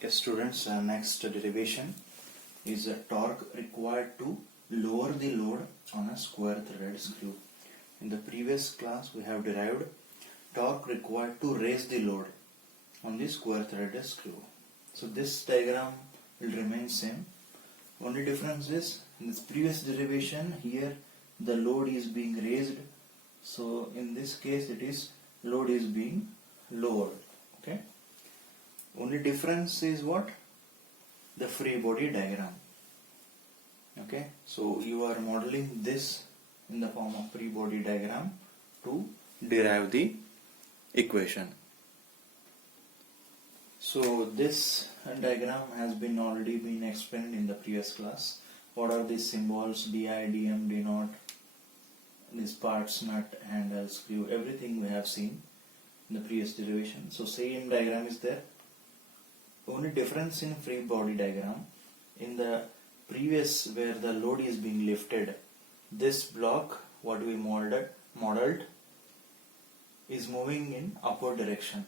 Yes, students, next derivation is a torque required to lower the load on a square threaded screw. In the previous class, we have derived torque required to raise the load on the square threaded screw. So this diagram will remain same. Only difference is in this previous derivation here the load is being raised. So in this case it is load is being lowered. Okay. Only difference is what? The free body diagram. Okay, so you are modeling this in the form of free body diagram to derive the equation. So this diagram has been already been explained in the previous class. What are these symbols? Di, dm, d0, these parts, nut, handle, screw, everything we have seen in the previous derivation. So same diagram is there. Only difference in free body diagram, in the previous where the load is being lifted, this block what we modeled is moving in upward direction,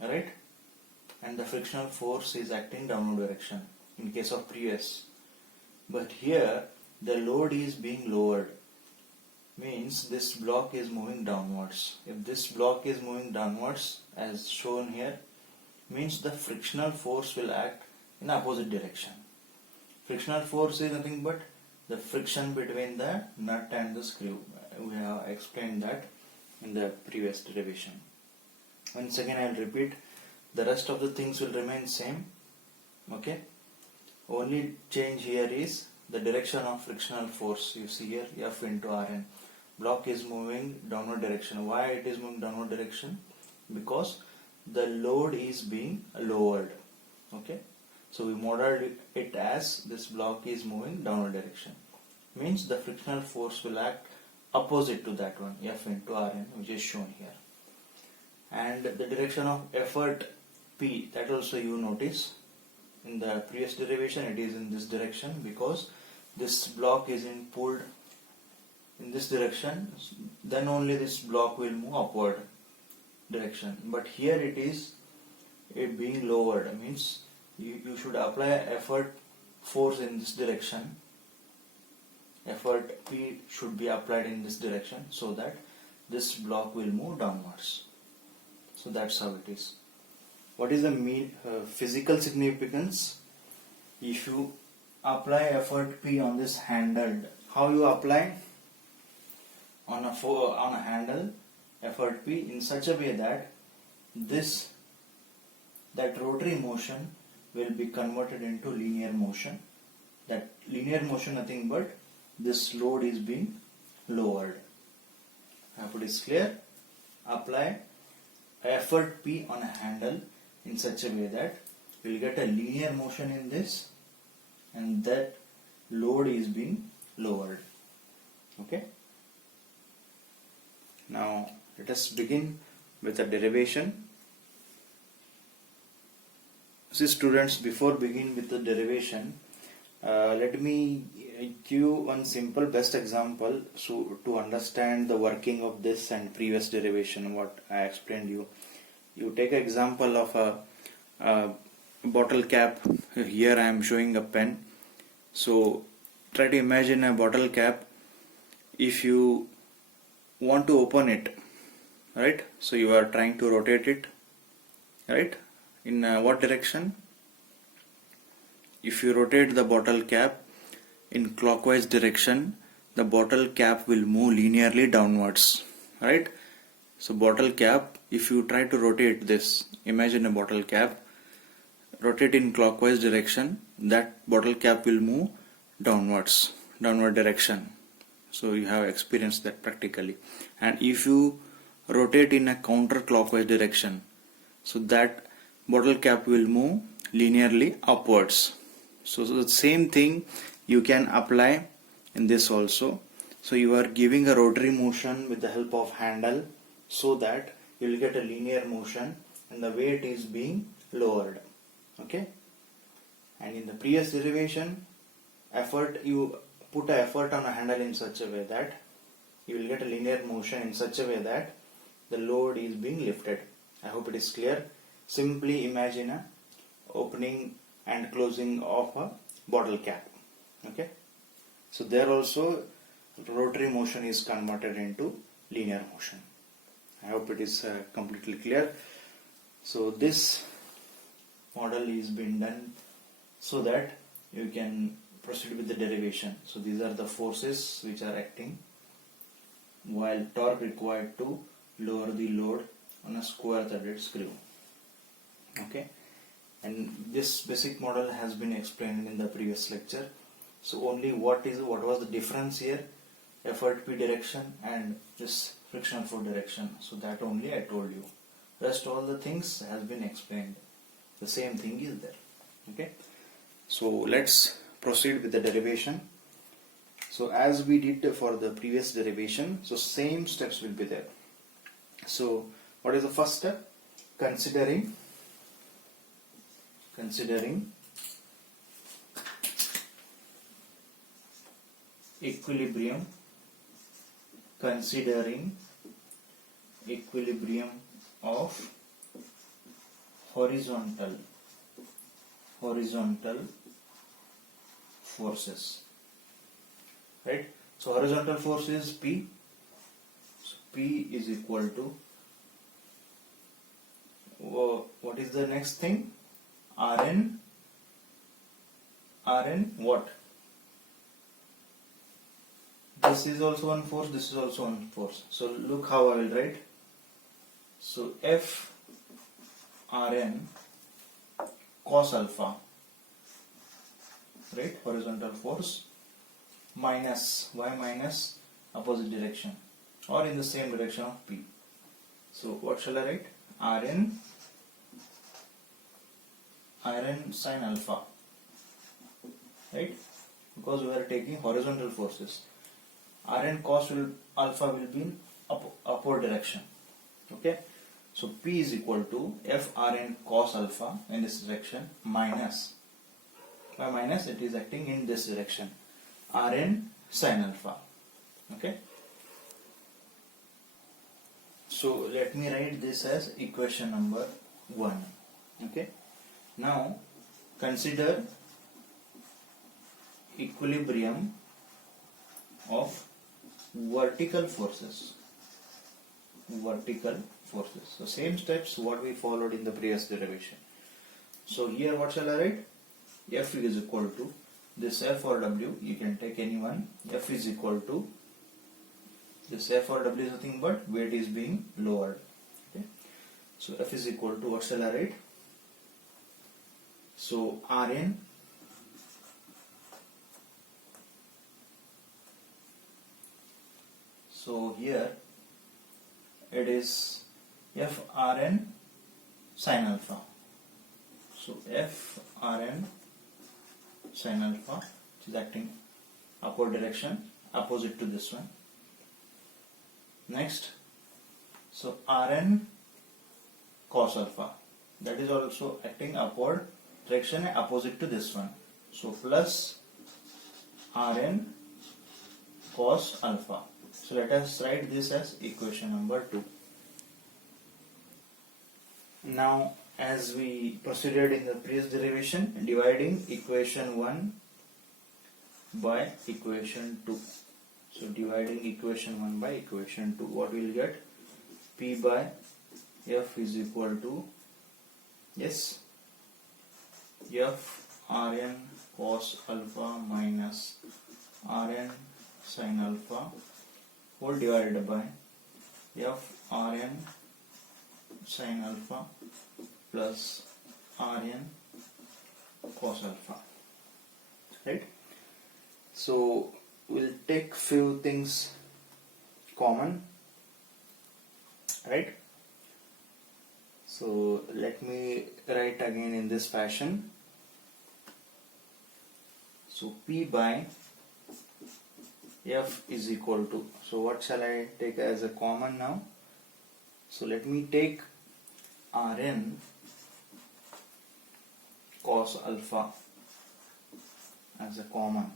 right? And the frictional force is acting downward direction in case of previous. But here the load is being lowered, means this block is moving downwards. If this block is moving downwards as shown here, means the frictional force will act in opposite direction. Frictional force is nothing but the friction between the nut and the screw. We have explained that in the previous derivation. Once again I will repeat, the rest of the things will remain same. Okay. Only change here is the direction of frictional force. You see here F into Rn. Block is moving downward direction. Why it is moving downward direction? Because the load is being lowered. Okay, so we modeled it as this block is moving downward direction, means the frictional force will act opposite to that one, F into Rn, which is shown here. And the direction of effort P, that also you notice in the previous derivation it is in this direction, because this block is in pulled in this direction, then only this block will move upward direction. But here it is being lowered, means you should apply effort force in this direction. Effort P should be applied in this direction so that this block will move downwards. So that's how it is. What is the physical significance? If you apply effort P on this handle, how you apply? On a handle effort P in such a way that that rotary motion will be converted into linear motion. That linear motion nothing but this load is being lowered. I hope it is clear. Apply effort P on a handle in such a way that you will get a linear motion in this, and that load is being lowered. Okay. Now let us begin with a derivation. See students, before begin with the derivation, let me give one simple best example so to understand the working of this and previous derivation what I explained you. You take an example of a bottle cap. Here I am showing a pen. So try to imagine a bottle cap. If you want to open it, right, so you are trying to rotate it, right, in what direction? If you rotate the bottle cap in clockwise direction, the bottle cap will move linearly downwards, right? So bottle cap, if you try to rotate this, imagine a bottle cap, rotate in clockwise direction, that bottle cap will move downward direction. So you have experienced that practically. And if you rotate in a counterclockwise direction, so that bottle cap will move linearly upwards. So the same thing you can apply in this also. So you are giving a rotary motion with the help of handle so that you will get a linear motion and the weight is being lowered. Okay. And in the previous derivation, you put an effort on a handle in such a way that you will get a linear motion in such a way that the load is being lifted. I hope it is clear. Simply imagine opening and closing of a bottle cap. Okay, so there also rotary motion is converted into linear motion. I hope it is completely clear. So this model is been done so that you can proceed with the derivation. So these are the forces which are acting while torque required to lower the load on a square threaded screw. Okay, and this basic model has been explained in the previous lecture. So only what was the difference here, effort P direction and this frictional force direction. So that only I told you. Rest all the things has been explained. The same thing is there. Okay, so let's proceed with the derivation. So as we did for the previous derivation, so same steps will be there. So what is the first step? Considering equilibrium, of horizontal forces, right? So horizontal force is P. So P is equal to what is the next thing? Rn what? This is also one force, this is also one force. So look how I will write. So F Rn cos alpha, right? Horizontal force minus, why minus? Opposite direction or in the same direction of P. So what shall I write? Rn sin alpha, right? Because we are taking horizontal forces. Rn cos alpha will be in upward direction. Okay, so P is equal to F Rn cos alpha in this direction minus, by minus it is acting in this direction, Rn sin alpha. Okay, so let me write this as equation number 1. Okay, now consider equilibrium of vertical forces. So same steps what we followed in the previous derivation. So here what shall I write? F is equal to this F or W, you can take any one. F is equal to this F or W is nothing but weight is being lowered. Okay, so F is equal to what shall I write? So Rn so here it is F Rn sin alpha. So F Rn sin alpha, which is acting upward direction, opposite to this one. Next, so Rn cos alpha, that is also acting upward direction and opposite to this one. So plus Rn cos alpha. So let us write this as equation number 2. Now as we proceeded in the previous derivation, dividing equation 1 by equation 2. So dividing equation 1 by equation 2, what we will get? P by F is equal to, yes, F Rn cos alpha minus Rn sin alpha whole divided by F Rn sin alpha plus Rn cos alpha, right? So we'll take few things common, right? So let me write again in this fashion. So P by F is equal to, so what shall I take as a common now? So let me take Rn cos alpha as a common.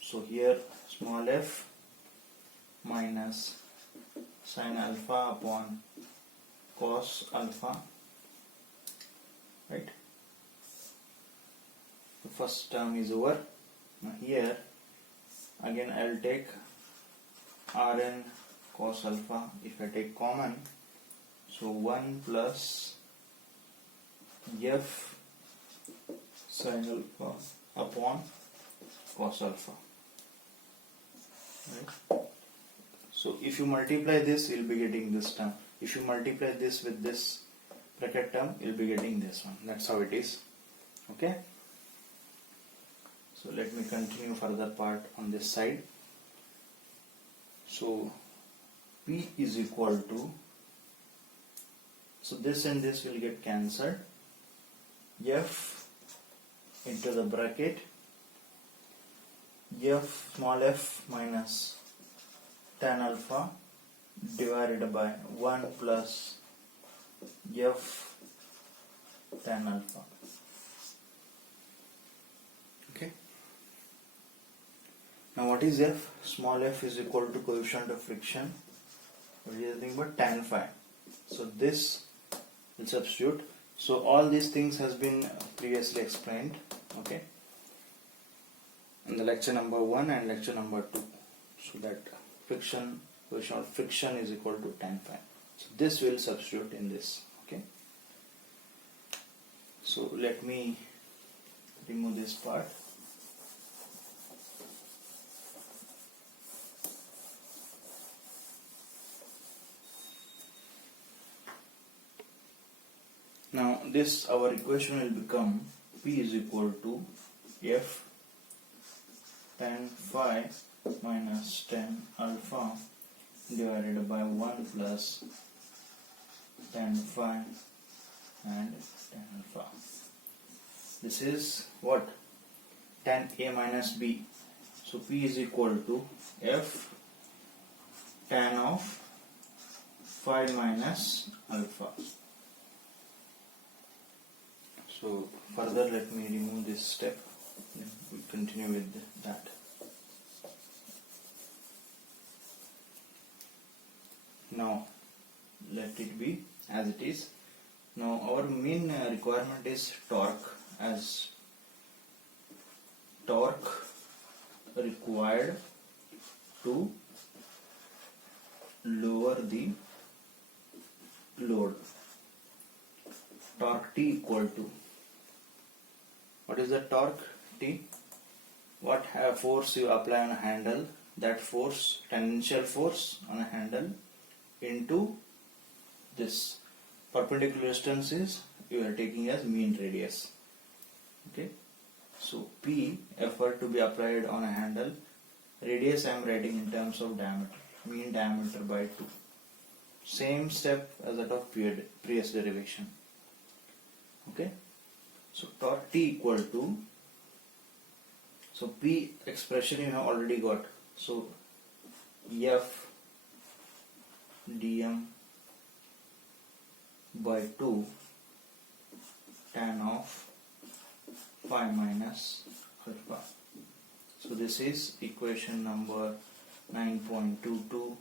So here small f minus sin alpha upon cos alpha first term is over. Now here again I will take Rn cos alpha. If I take common, so 1 plus f sin alpha upon cos alpha. Right? So if you multiply this, you will be getting this term. If you multiply this with this bracket term, you will be getting this one. That's how it is. Okay. So let me continue further part on this side. So P is equal to, so this and this will get cancelled. F into the bracket f small f minus tan alpha divided by 1 plus f tan alpha. Okay. Now what is f? Small f is equal to coefficient of friction, which is nothing but tan phi. So this will substitute. So all these things has been previously explained. Okay. In the lecture number 1 and lecture number 2. So that friction, coefficient of friction is equal to tan phi. So this will substitute in this. Okay. So let me remove this part. Now this our equation will become P is equal to F tan phi minus tan alpha divided by 1 plus tan phi and tan alpha. This is what? Tan A minus B. So P is equal to F tan of phi minus alpha. So further let me remove this step. Then we continue with that. Now let it be as it is. Now our main requirement is torque, as torque required to lower the load. Torque T equal to, what is the torque T? What force you apply on a handle, that force, tangential force on a handle into this perpendicular distance is you are taking as mean radius. Okay. So P, effort to be applied on a handle, radius I am writing in terms of diameter, mean diameter by 2. Same step as that of previous derivation. Okay. So torque T equal to, so P expression you have already got. So F dm by 2 tan of phi minus alpha. So this is equation number 9.22,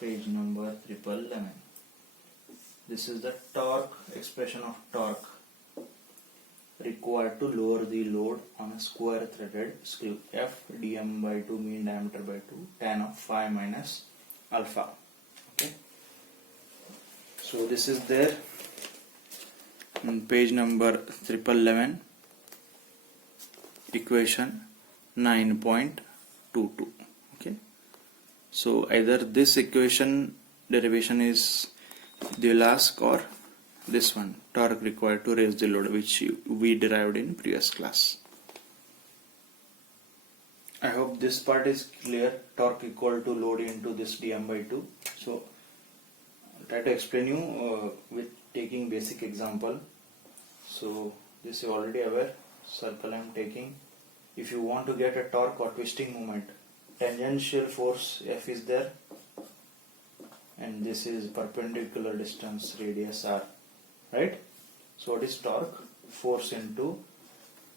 page number 1111. This is the torque, expression of torque required to lower the load on a square threaded screw. F dm by 2 mean diameter by 2 tan of phi minus alpha. Okay. So this is there on page number 1111, equation 9.22. Okay. So either this equation derivation is they will ask, or this one, torque required to raise the load, which we derived in previous class. I hope this part is clear. Torque equal to load into this dm by 2. So I'll try to explain you with taking basic example. So this is already aware. Circle I am taking. If you want to get a torque or twisting moment, tangential force F is there, and this is perpendicular distance, radius R, right? So what is torque? Force into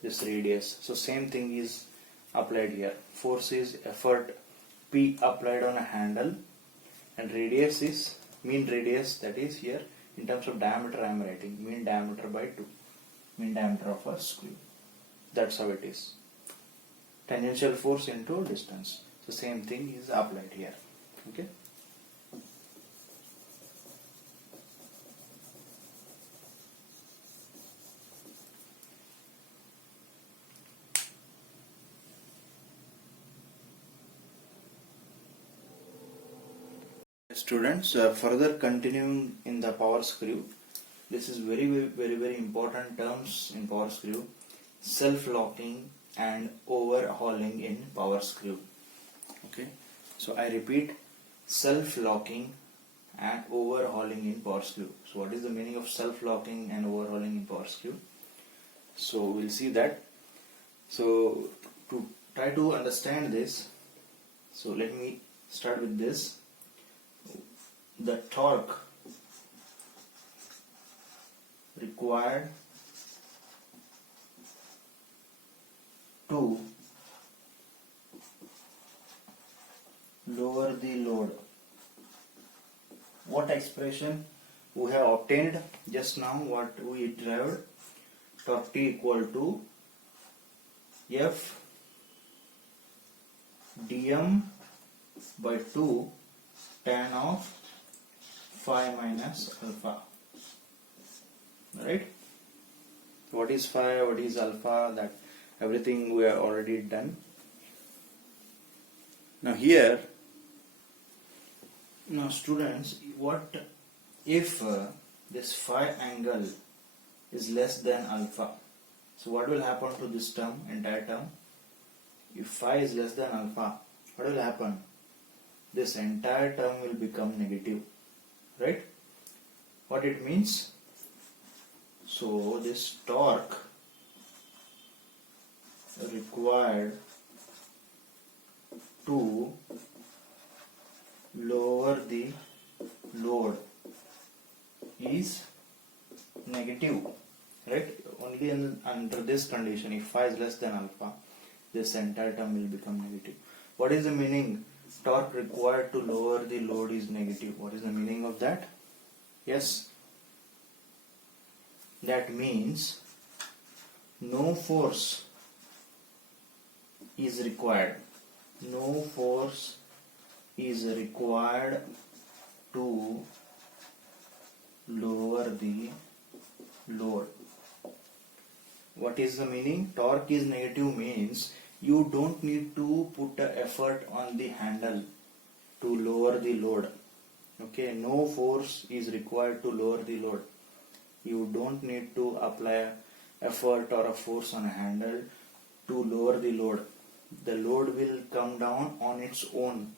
this radius. So same thing is applied here. Force is effort P applied on a handle, and radius is mean radius, that is here in terms of diameter I am writing mean diameter by 2, mean diameter of a screw. That's how it is. Tangential force into distance. So same thing is applied here. Okay. Students, further continuing in the power screw, this is very important terms in power screw: self-locking and overhauling in power screw. Okay, so I repeat, self-locking and overhauling in power screw. So what is the meaning of self-locking and overhauling in power screw? So we'll see that. So to try to understand this, so let me start with this. The torque required to lower the load. What expression we have obtained just now? What we derived? Torque T equal to F dm by 2 tan of phi minus alpha. Right? What is phi? What is alpha? That everything we are already done. Now here, now students, what if this phi angle is less than alpha? So what will happen to this term, entire term? If phi is less than alpha, what will happen? This entire term will become negative, right? What it means? So this torque required to lower the load is negative, right? Only under this condition, if phi is less than alpha, this entire term will become negative. What is the meaning? Torque required to lower the load is negative. What is the meaning of that? Yes, that means no force is required. No force is required to lower the load. What is the meaning? Torque is negative means you don't need to put an effort on the handle to lower the load. Okay, no force is required to lower the load. You don't need to apply effort or a force on a handle to lower the load. The load will come down on its own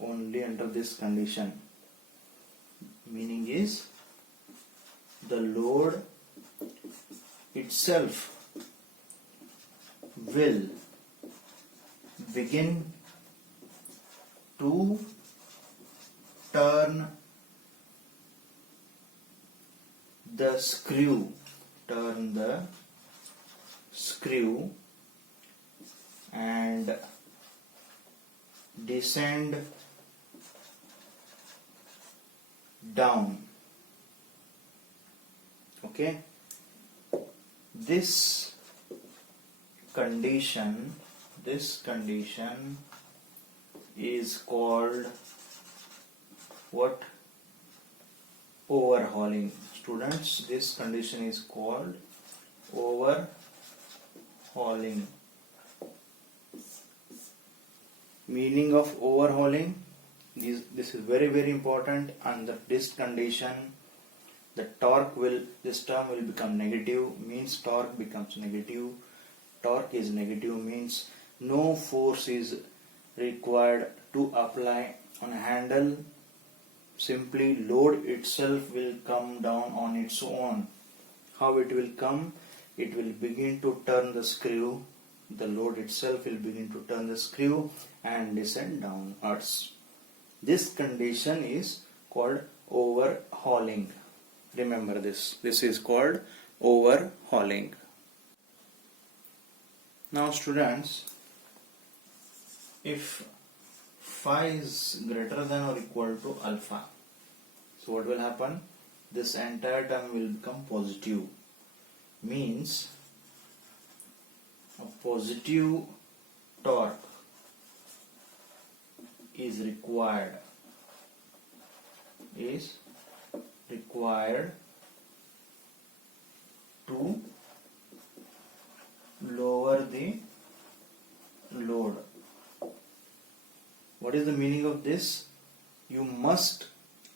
only under this condition. Meaning is the load itself will begin to turn the screw, and descend down. Okay, this condition is called what? Overhauling. Students, this condition is called overhauling. Meaning of overhauling, this is very important. Under this condition, the torque will, this term will become negative, means torque becomes negative. Torque is negative means no force is required to apply on a handle. Simply load itself will come down on its own. How it will come? It will begin to turn the screw. The load itself will begin to turn the screw and descend downwards. This condition is called overhauling. Remember this. This is called overhauling. Now students, if phi is greater than or equal to alpha, so what will happen? This entire term will become positive. Means a positive torque is required to lower the load. What is the meaning of this? You must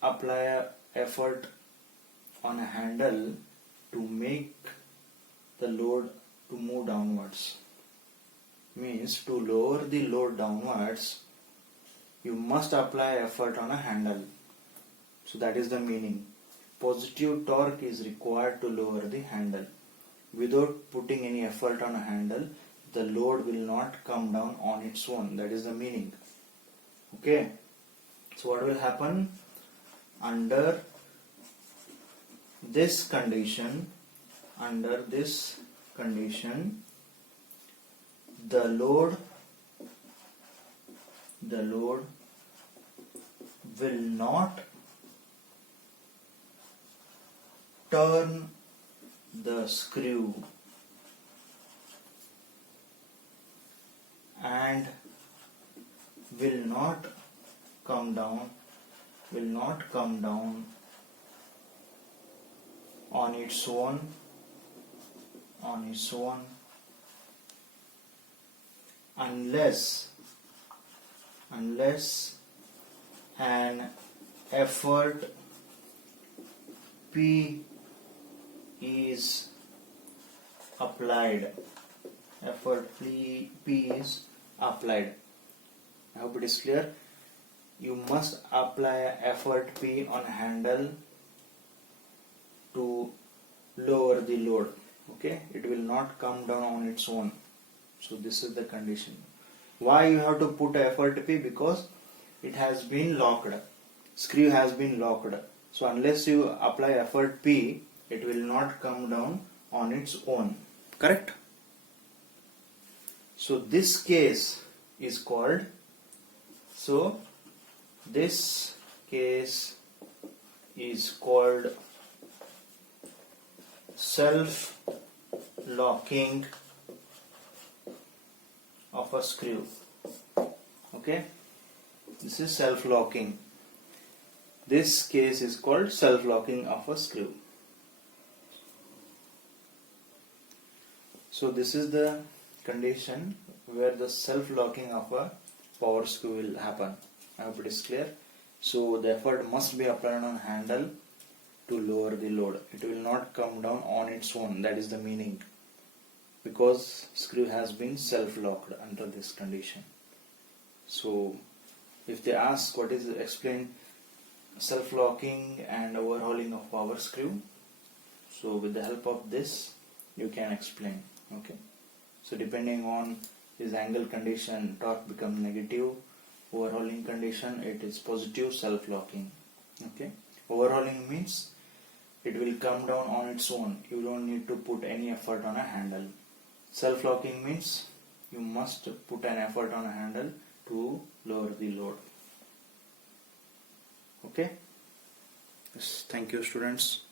apply a effort on a handle to make the load to move downwards. Means to lower the load downwards, you must apply effort on a handle. So that is the meaning. Positive torque is required to lower the handle. Without putting any effort on a handle, the load will not come down on its own. That is the meaning. Okay. So what will happen? Under this condition, the load will not turn the screw and will not come down on its own unless an effort P is applied. I hope it is clear. You must apply effort P on handle to lower the load. Okay, it will not come down on its own. So this is the condition. Why you have to put effort P? Because it has been locked. Screw has been locked. So unless you apply effort P, it will not come down on its own. Correct? So this case is called self-locking of a screw. Okay, this is self-locking. This case is called self-locking of a screw. So this is the condition where the self-locking of a power screw will happen. I hope it is clear. So the effort must be applied on handle to lower the load. It will not come down on its own. That is the meaning. Because screw has been self-locked under this condition. So if they ask what is explain self-locking and overhauling of power screw, so with the help of this you can explain. Okay. So depending on this angle condition, torque becomes negative. Overhauling condition, it is positive self-locking. Okay. Overhauling means it will come down on its own. You don't need to put any effort on a handle. Self-locking means you must put an effort on a handle to lower the load. Okay. Yes, thank you, students.